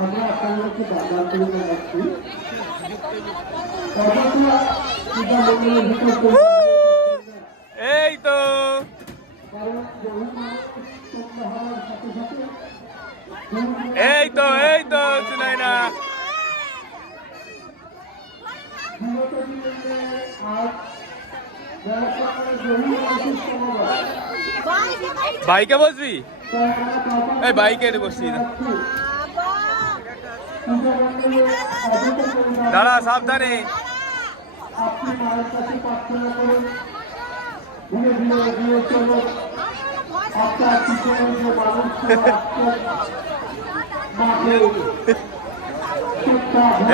আমরা আপনাদেরকে বারবার করে জানাচ্ছি এই তো এই তো শুনাই না বাইকে বসবি এই বাইকে বসবি না দাঁড়া সাবধানে আপনি মায়ের কাছে প্রার্থনা করুন ধীরে ধীরে এগিয়ে চলুন আপনার পিছনে যে মানুষ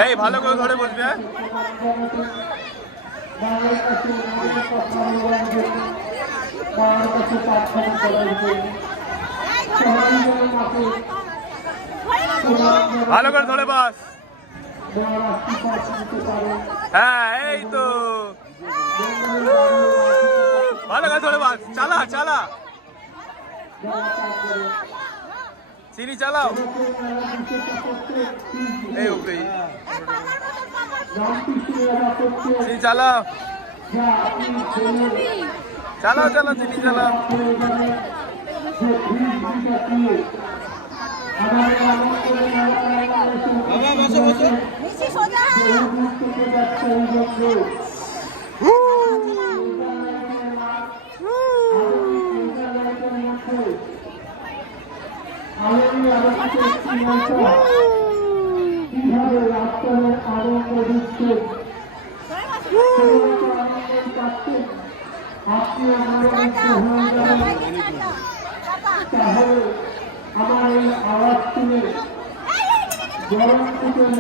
এই ভালো করে ধরে বসবি হ্যাঁ মায়ের কাছে কথা বলার জন্য মায়ের কাছে প্রার্থনা করার জন্য সবাই যেন মাকে ভালো করে ধরে বাস হ্যাঁ এই তো ভালো করে ধরে বাস চালা চালা চিনি চালাও এই ওকে চিনি চালাও চালাও চালাও চিনি চালাও বাবা বসে বসে কিভাবে রাস্তায় আনন্দ দিচ্ছে আপনি তাহলে আমার এই আওয়াজ শুনে গরম থেকে